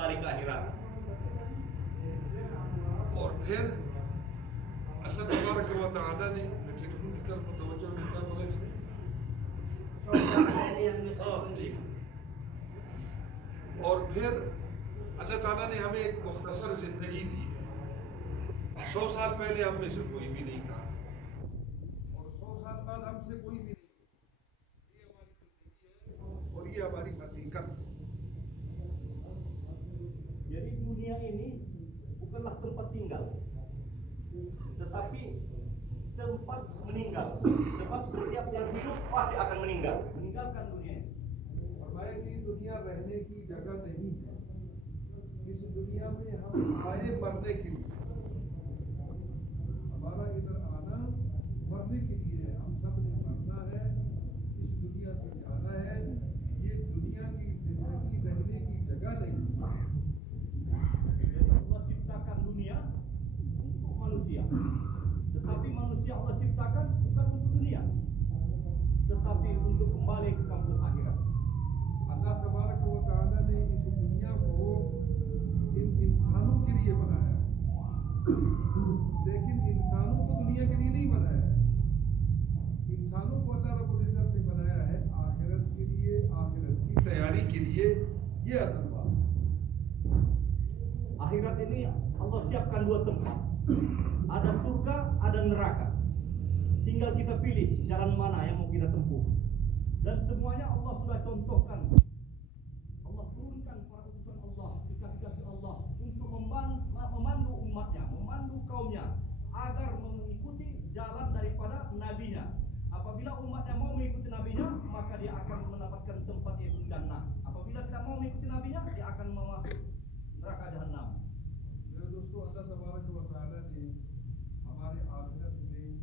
kembali ke akhirat. और फिर अल्लाह तबारक व तआला ने टेलीफोन की तरफ तवज्जो देकर बोला इसने ठीक। और फिर अल्लाह ताला ने हमें एक मुख्तसर जिंदगी दी है। 100 साल पहले हम में से कोई भी नहीं था और 100 साल बाद हमसे कोई भी नहीं। ये हमारी जिंदगी है और ये हमारी हकीकत है। Jadi dunia ini bukanlah tempat tinggal, tetapi tempat meninggal. Sebab setiap yang hidup pasti akan meninggal. Meninggalkan dunia ini. फरमाया कि दुनिया रहने की जगह नहीं है। इस दुनिया में हम आए मरने के लिए। हमारा इधर आना मरने के लिए है। हम सब ने मरना है, इस दुनिया से जाना है। ये दुनिया की जिंदगी रहने की जगह नहीं है। Allah ciptakan dunia untuk manusia, tetapi manusia Allah ciptakan bukan untuk dunia, tetapi untuk kembali ke kampung akhirat. अल्लाह तबारक व तआला ने इस दुनिया को इन इंसानों के लिए बनाया है, लेकिन इंसानों को दुनिया के लिए नहीं बनाया है। इंसानों को अल्लाह रब्बुल इज्जत ने बनाया है आखिरत के लिए, आखिरत की तैयारी के लिए। ये असल बात है। Akhirat ini Allah siapkan dua tempat. Ada surga, ada neraka. Tinggal kita pilih jalan mana yang mau kita tempuh. Dan semuanya Allah sudah contohkan. Allah turunkan para utusan Allah, kekasih-kasih Allah untuk memandu umatnya, memandu kaumnya agar mengikuti jalan daripada nabinya. Apabila umatnya mau mengikuti nabinya, maka dia akan mendapatkan tempat yaitu jannah. Apabila tidak mau mengikuti nabinya, dia akan masuk neraka jahanam. मेरे दोस्तों, अल्लाह तबारक व तआला ने हमारे आखिरत में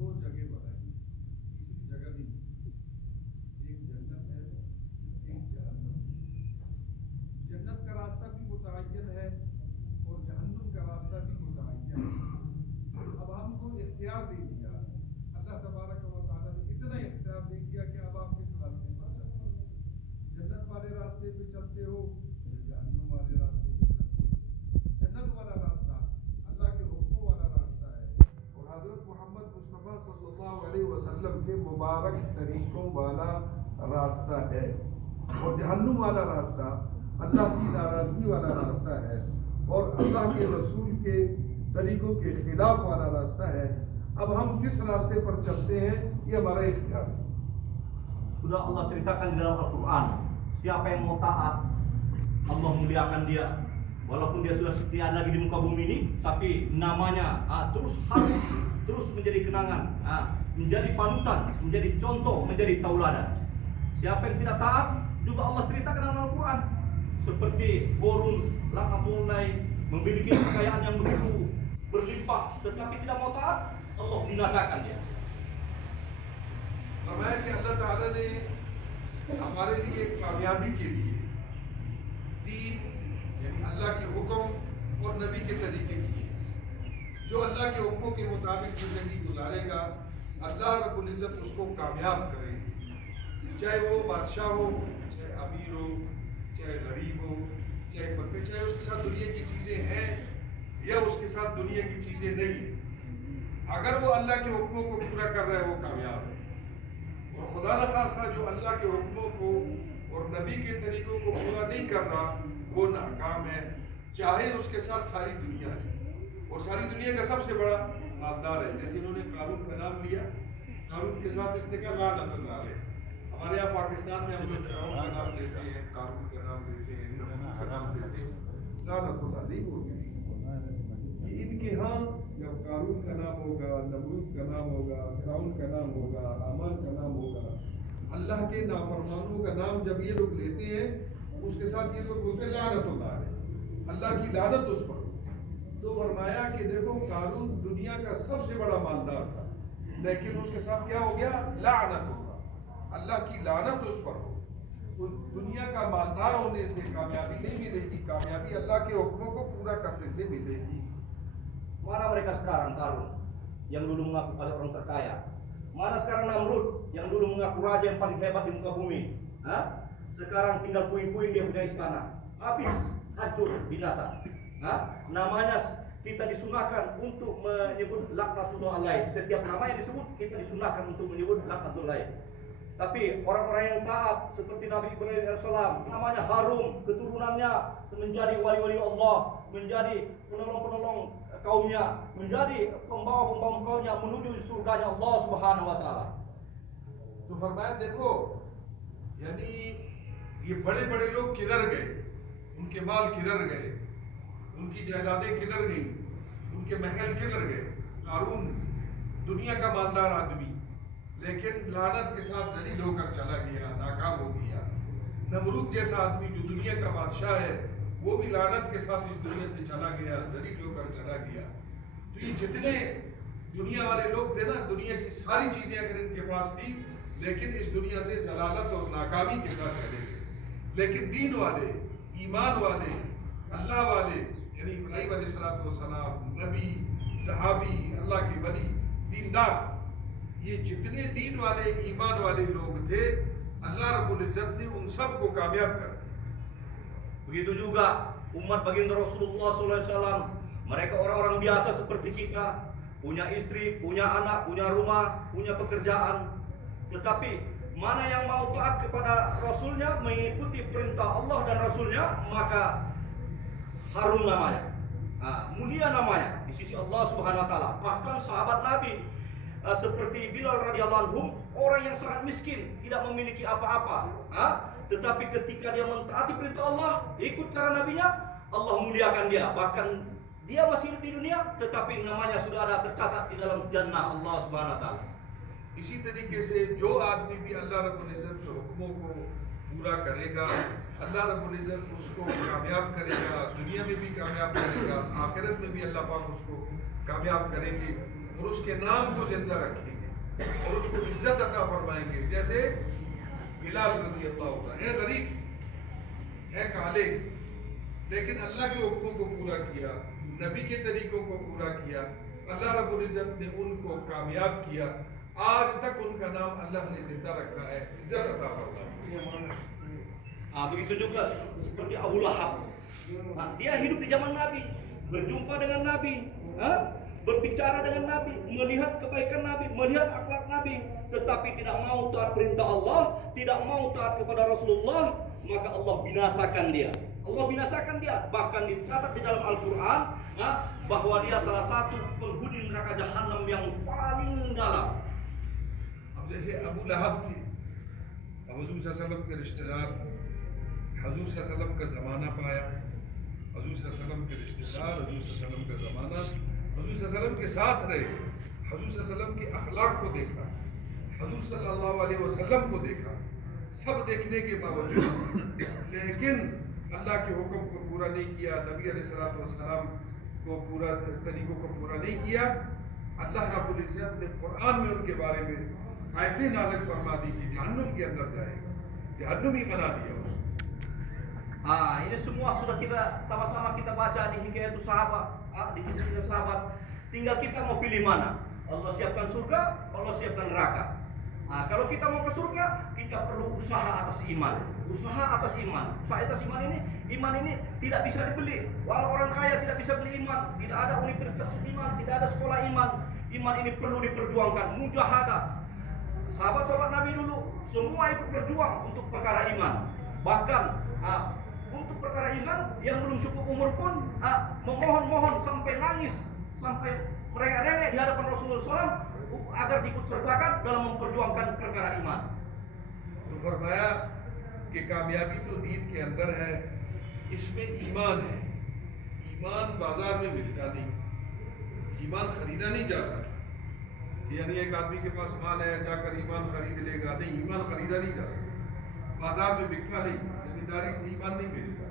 दो जगह बनाई, तीसरी जगह नहीं। एक जन्नत है, एक जहन्नम। जन्नत का रास्ता भी मुतअय्यन है और जहन्नम का रास्ता भी मुतअय्यन है। अब हमको इख्तियार दे दिया, अल्लाह तबारक व तआला ने इतना इख्तियार दे दिया कि अब आप किस रास्ते पर चलते हो। जन्नत वाले रास्ते पे चलते हो या जहन्नम वाले रास्ते पे चलते हो। जन्नत वाला रास्ता अल्लाह के हुक्मों वाला रास्ता है और हज़रत मोहम्मद मुस्तफ़ा सल्लल्लाहु अलैहि वसल्लम के मुबारक तरीकों वाला रास्ता है। और जहन्नुम वाला रास्ता अल्लाह की नाराज़गी वाला रास्ता है और अल्लाह के रसूल के तरीकों के खिलाफ वाला रास्ता है। अब हम किस रास्ते पर चलते हैं, ये हमारा इख्तियार है। Sudah Allah ceritakan di dalam Al-Quran, siapa yang mau taat, Allah muliakan dia. Walaupun dia sudah sekian lagi di muka bumi ini, tapi namanya terus harus terus menjadi kenangan, menjadi panutan, menjadi contoh, menjadi tauladan. Siapa yang tidak taat, juga Allah ceritakan dalam Al-Quran, seperti Qarun laknatullahi memiliki kekayaan yang begitu berlimpah, tetapi tidak mau taat, Allah binasakan dia. फरमाया कि अल्लाह ताला ने हमारे लिए कामयाबी के लिए दीन यानी अल्लाह के हुक्म और नबी के तरीके दिए। जो अल्लाह के हुक्मों के मुताबिक जिंदगी गुजारेगा, अल्लाह रब्बुल इज्जत उसको कामयाब करेगी। चाहे वो बादशाह हो, चाहे अमीर हो, चाहे गरीब हो, चाहे फकीर, चाहे उसके साथ दुनिया की चीज़ें हैं या उसके साथ दुनिया की चीज़ें नहीं, अगर वो अल्लाह के हुक्मों को पूरा कर रहा है वो कामयाब है। और खुदा न खास्ता जो अल्लाह के हुक्मों को और नबी के तरीकों को पूरा नहीं कर रहा वो नाकाम है, चाहे उसके साथ सारी दुनिया है। और सारी दुनिया का सबसे बड़ा मालदार है। जैसे इन्होंने कारून का नाम लिया, कारून के साथ इसने कहा लानतुल्लाह अलैह। हमारे यहाँ पाकिस्तान में हम लोग फिरौन का नाम लेते हैं, कारून का नाम लेते हैं, नमरूद का नाम लेते हैं, लानतुल्लाह नहीं बोलते। ये इनके यहाँ जब कारून का नाम होगा, नमरूद का नाम होगा, फिरौन का नाम होगा, हामान का नाम होगा, अल्लाह के नाफरमानों का नाम जब ये लोग लेते हैं, उसके साथ ये लोग बोलते हैं लानतुल्लाह अलैह, अल्लाह की लानत उस पर। तो फरमाया कि देखो कारून दुनिया का सबसे बड़ा मालदार था, लेकिन उसके साथ क्या हो गया, लानतुल्लाह, अल्लाह की लानत उस पर हो। तो दुनिया का मालदार होने से कामयाबी नहीं मिलेगी, कामयाबी अल्लाह के हुक्मों को पूरा करने से मिलेगी। Mana mereka sekarang Qarun yang dulu mengaku paling orang terkaya? Mana sekarang Namrud yang dulu mengaku raja yang paling hebat di muka bumi? Sekarang tinggal puing-puing dia punya istana. habis, hancur, binasa. Namanya kita disunahkan untuk menyebut laknatullah alaih. Setiap nama yang disebut kita disunahkan untuk menyebut laknatullah alaih. Tapi orang-orang yang taat seperti Nabi Ibrahim AS, namanya Harun, keturunannya menjadi wali-wali Allah, menjadi penolong-penolong kaumnya, menjadi pembawa-pembawa kaumnya menuju surganya Allah Subhanahu wa taala. तो फरमाया देखो, यानी ये बड़े बड़े लोग किधर गए, उनके माल किधर गए, उनकी जायदादें किधर गई, उनके महल किधर गए। कारून दुनिया का मालदार आदमी, लेकिन लानत के साथ जलील होकर चला गया, नाकाम हो गया। नमरूद जैसा आदमी जो दुनिया का बादशाह है, वो भी लानत के साथ इस दुनिया से चला गया, जलील होकर चला गया। तो ये जितने दुनिया वाले लोग थे ना, दुनिया की सारी चीजें अगर इनके पास थी, लेकिन इस दुनिया से जलालत और नाकामी के साथ चले गए। लेकिन दीन वाले, ईमान वाले, अल्लाह वाले, यानी इब्राहीम अलैहिस्सलाम, नबी, सहाबी, अल्लाह के वली, दीनदार, ये जितने दीन वाले, ईमान वाले लोग थे, अल्लाह रब्बुल इज्जत ने उन सबको कामयाब कर दिया। Begitu juga umat baginda Rasulullah SAW, mereka orang-orang biasa seperti kita, punya istri, punya anak, punya rumah, punya pekerjaan. Tetapi mana yang mau taat kepada Rasulnya, mengikuti perintah Allah dan Rasulnya, maka harum namanya, mulia namanya di sisi Allah Subhanahu Wa Taala. Bahkan sahabat Nabi seperti Bilal radhiyallahu anhu, orang yang sangat miskin, tidak memiliki apa-apa, tetapi ketika dia mentaati perintah Allah, ikut cara nabinya, Allah muliakan dia. Bahkan dia masih hidup di dunia, tetapi namanya sudah ada tercatat di dalam jannah Allah Subhanahu Wa Taala. इसी तरीके से जो आदमी भी अल्लाह रब्बुल इज्जत के हुक्मों को पूरा करेगा, अल्लाह रब्बुल इज्जत उसको कामयाब करेगा, दुनिया में भी कामयाब करेगा, आखिरत में भी अल्लाह पाक उसको कामयाब करेंगे और उसके नाम को जिंदा रखेंगे और उसको इज्जत अता फरमाएंगे। जैसे बिलाल रज़ी अल्लाह अन्हु है, गरीब है, काले, लेकिन अल्लाह के हुक्मों को पूरा किया, नबी के तरीकों को पूरा किया, अल्लाह रब्बुल इज्जत ने उनको कामयाब किया। आज तक उनका नाम अल्लाह ने जिंदा रखा है, इज्जत अता फरमाया। Begitu juga seperti Abu Lahab. Dia hidup di zaman Nabi, berjumpa dengan Nabi, berbicara dengan Nabi, melihat kebaikan Nabi, melihat akhlak Nabi, tetapi tidak mau taat perintah Allah, tidak mau taat kepada Rasulullah, maka Allah binasakan dia. Allah binasakan dia. Bahkan dicatat di dalam Al-Quran bahwa dia salah satu penghuni neraka Jahannam yang paling dalam. जैसे अबू लहब थे, हुजूर सल्लल्लाहु अलैहि वसल्लम के रिश्तेदार, हुजूर सल्लल्लाहु अलैहि वसल्लम का ज़माना पाया, हुजूर सल्लल्लाहु अलैहि वसल्लम के रिश्तेदार, हुजूर सल्लल्लाहु अलैहि वसल्लम का ज़माना, हुजूर सल्लल्लाहु अलैहि वसल्लम के साथ रहे, हुजूर सल्लल्लाहु अलैहि वसल्लम के अखलाक को देखा, हुजूर सल्लल्लाहु अलैहि वसल्लम को देखा, सब देखने के बावजूद लेकिन अल्लाह के हुक्म को पूरा नहीं किया, नबी अलैहिस्सलाम को पूरा तरीकों को पूरा नहीं किया। अल्लाह रब्बुल इज्जत ने कुरान में उनके बारे में आयतें नाज़िल फरमा दी कि जहन्नुम के अंदर जाएगा, जहन्नुमी बना दिया उसको। Ini semua sudah kita sama-sama kita baca di hikayat sahabat, di kisah-kisah sahabat. Tinggal kita mau pilih mana. Allah siapkan surga, Allah siapkan neraka. Kalau kita mau ke surga, kita perlu usaha atas iman. Usaha atas iman. Usaha atas iman ini tidak bisa dibeli. Walau orang kaya tidak bisa beli iman, tidak ada universitas iman, tidak ada sekolah iman. Iman ini perlu diperjuangkan, mujahadah. Sahabat-sahabat Nabi dulu semua ikut berjuang untuk perkara iman. Bahkan untuk perkara iman yang belum cukup umur pun memohon-mohon sampai nangis, sampai merengek-rengek di hadapan Rasulullah SAW agar diikut sertakan dalam memperjuangkan perkara iman. तो फरमाया कि कामयाबी तो दीन के अंदर है, इसमें ईमान है। ईमान बाजार में मिलता नहीं, ईमान खरीदा नहीं जा सकता। यानी एक आदमी के पास माल है, जाकर ईमान खरीद लेगा, नहीं, ईमान खरीदा नहीं जा सकता, बाजार में बिकता नहीं, जिम्मेदारी से ईमान नहीं मिलेगा।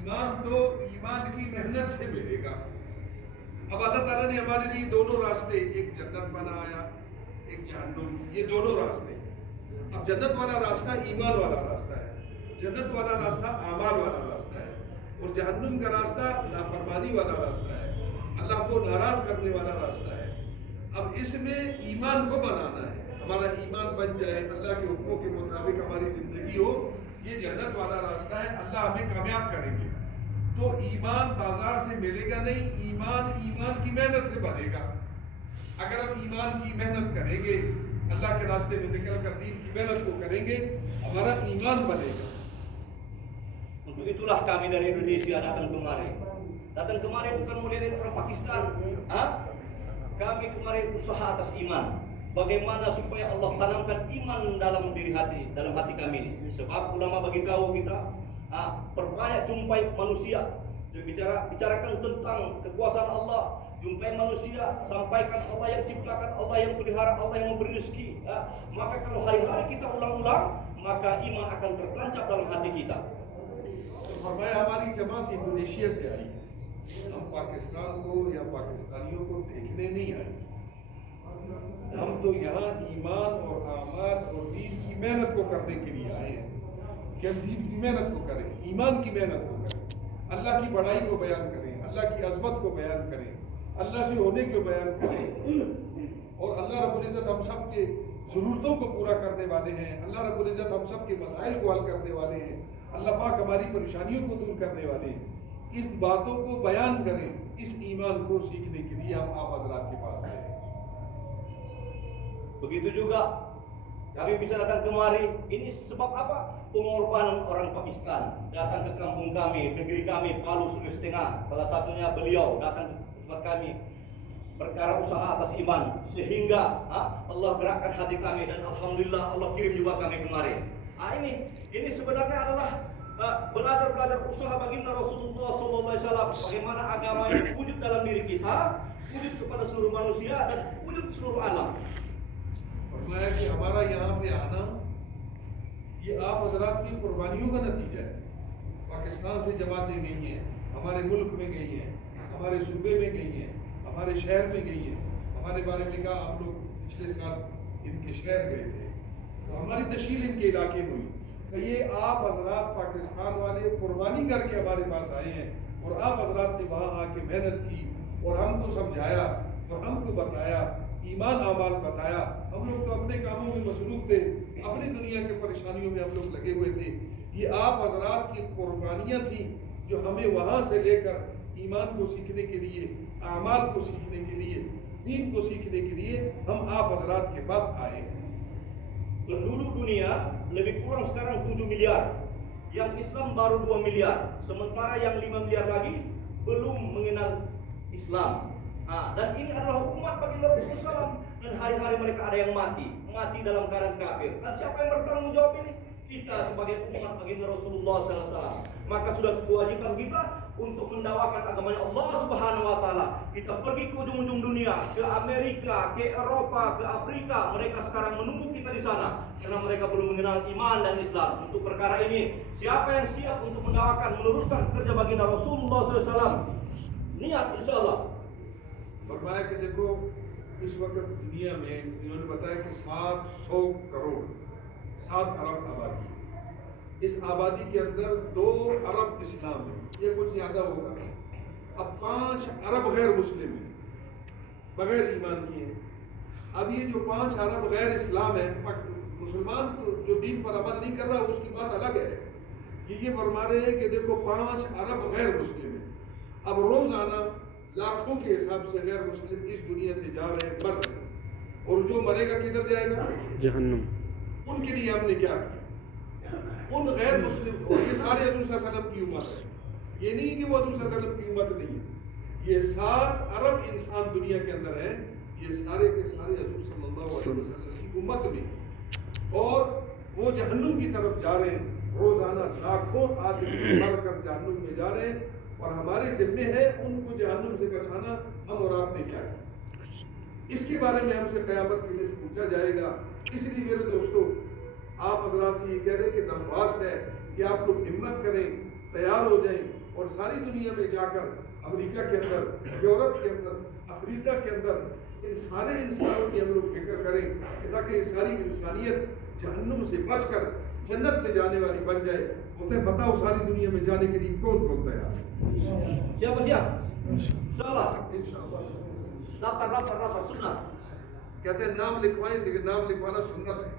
ईमान तो ईमान की मेहनत से मिलेगा। अब अल्लाह ताला ने हमारे लिए दोनों रास्ते, एक जन्नत बनाया, एक जहन्नुम, ये दोनों रास्ते। अब जन्नत वाला रास्ता ईमान वाला रास्ता है, जन्नत वाला रास्ता आमाल वाला रास्ता है, और जहन्नुम का रास्ता नाफरमानी वाला रास्ता है, अल्लाह को नाराज करने वाला रास्ता है। अब इसमें ईमान को बनाना है, हमारा ईमान बन जाए, अल्लाह के हुक्मों के मुताबिक हमारी जिंदगी हो, ये जन्नत वाला रास्ता रास्ता है, अल्लाह हमें कामयाब करेंगे। तो ईमान बाजार से मिलेगा नहीं, ईमान की मेहनत से बनेगा। अगर हम ईमान की मेहनत करेंगे, अल्लाह के रास्ते में निकल कर दीन की मेहनत को करेंगे, हमारा ईमान बनेगा। Untuk itulah kami dari Indonesia datang kemari. Datang kemari bukan mulai dari orang Pakistan. Kami kemari usaha atas iman. Bagaimana supaya Allah tanamkan iman dalam diri hati, dalam hati kami ini. Sebab ulama bagi tahu kita, perbanyak jumpai manusia. Bicarakan tentang kekuasaan Allah. Jumpai manusia, sampaikan Allah yang ciptakan, Allah yang pelihara, Allah yang memberi rezeki. Maka kalau hari-hari kita ulang-ulang, maka iman akan tertancap dalam hati kita. फरमाया हमारी जमात Indonesia से आई, हम पाकिस्तान को या पाकिस्तानियों को देखने नहीं आए। हम तो यहाँ ईमान और आमाल और दीन की मेहनत को करने के लिए आए हैं कि हम दीन की मेहनत को करें, ईमान की मेहनत को करें, अल्लाह की बड़ाई को बयान करें, अल्लाह की अज़मत को बयान करें, अल्लाह से होने को बयान करें। और अल्लाह रब्बुल इज़्ज़त हम सब के ज़रूरतों को पूरा करने वाले हैं। अल्लाह रब्बुल इज़्ज़त हम सब के मसाइल को हल करने वाले हैं। अल्लाह पाक हमारी परेशानियों को दूर करने वाले हैं। इस बातों को बयान करें, इस ईमान को सीखने के लिए हम आप हज़रात के पास आए हैं। Begitu juga kami bisa datang kemari. Ini sebab apa? Pengorbanan orang Pakistan datang ke kampung kami, negeri kami, Palu, Sulawesi Tengah. Salah satunya beliau datang ke tempat kami perkara usaha atas iman, sehingga Allah gerakkan hati kami dan alhamdulillah Allah kirim juga kami kemari. Ini sebenarnya adalah belajar usaha baginda Rasulullah SAW, bagaimana agama ini wujud dalam diri kita, wujud kepada seluruh manusia dan wujud seluruh alam. फरमाया कि हमारा यहाँ पे आना ये आप हजरात की कुर्बानियों का नतीजा है। पाकिस्तान से जमातें गई हैं, हमारे मुल्क में गई हैं, हमारे सूबे में गई हैं, हमारे शहर में गई हैं। हमारे बारे में कहा हम लोग पिछले साल इनके शहर गए थे, तो हमारी तशकील इनके इलाके में हुई। तो ये आप हजरात पाकिस्तान वाले कुर्बानी करके हमारे पास आए हैं और आप हजरात ने वहाँ आके मेहनत की और हमको समझाया और हमको बताया, ईमान आमाल बताया। हम लोग तो अपने कामों में मसरूफ थे, अपनी दुनिया के परेशानियों में हम लोग लगे हुए थे। ये आप हजरात की कुर्बानियाँ थी जो हमें वहाँ से लेकर ईमान को सीखने के लिए, आमाल को सीखने के लिए, दीन को सीखने के लिए हम आप हजरात के पास आए हैं। Penduduk dunia lebih kurang sekarang 7 miliar. Yang Islam baru 2 miliar. Sementara yang 5 miliar lagi belum mengenal Islam. Dan ini adalah umat baginda Rasulullah SAW. Dan hari-hari mereka ada yang mati dalam keadaan kafir. Dan siapa yang bertanggung jawab ini? Kita sebagai umat baginda Rasulullah SAW. Maka sudah kewajiban kita untuk mendakwakan agamanya Allah Subhanahu wa taala. Kita pergi ke ujung-ujung dunia, ke Amerika, ke Eropa, ke Afrika. Mereka sekarang menunggu kita di sana karena mereka belum mengenal iman dan Islam. Untuk perkara ini, siapa yang siap untuk mendakwakan, meneruskan kerja baginda Rasulullah SAW? Niat insyaallah. फरमाया कि देखो इस वक्त दुनिया में इन्होंने बताया कि 700 करोड़ 7 अरब आबादी, इस आबादी के अंदर 2 अरब इस्लाम है, ये कुछ ज्यादा होगा। अब 5 अरब गैर मुस्लिम है, बगैर ईमान किए। अब ये जो 5 अरब गैर इस्लाम है, मुसलमान तो जो दीन पर अमल नहीं कर रहा उसकी बात अलग है। ये फरमा रहे हैं कि देखो 5 अरब गैर मुस्लिम है। अब रोजाना लाखों के हिसाब से गैर मुस्लिम इस दुनिया से जा रहे हैं, मर रहे हैं, और जो मरेगा किधर जाएगा? जहन्नुम। उनके लिए हमने क्या किया? उन गैर मुस्लिम, और ये सारे हजूर सल्लल्लाहु अलैहि वसल्लम की उम्मत है, ये नहीं कि वो हजूर सल्लल्लाहु अलैहि वसल्लम की उम्मत नहीं है। ये 7 अरब इंसान दुनिया के अंदर हैं, ये सारे के सारे हजूर सल्लल्लाहु अलैहि वसल्लम की उम्मत में, और वो जहन्नुम की तरफ जा रहे हैं। रोजाना लाखों आदमी मर कर जहन्नुम में जा रहे हैं, और हमारे जिम्मे है उनको जहन्नुम से बचाना। हम और आपने क्या किया? इसके बारे में हमसे क़यामत के दिन पूछा जाएगा। इसलिए मेरे दोस्तों, आप हजरात से ये कह रहे हैं कि दरख्वास्त है कि आप लोग हिम्मत करें, तैयार हो जाएं, और सारी दुनिया में जाकर अमेरिका के अंदर, यूरोप के अंदर, अफ्रीका के अंदर इन सारे इंसानों की हम लोग फिक्र करें ताकि ये सारी इंसानियत जहन्नुम से बचकर जन्नत में जाने वाली बन जाए। बोलते हैं बताओ सारी दुनिया में जाने के लिए कौन कौन तैयार है? Siapa? Insyaallah. इंशाअल्लाह। Daftar sunnah. कहते हैं नाम लिखवाएं, लेकिन नाम लिखवाना सुन्नत है।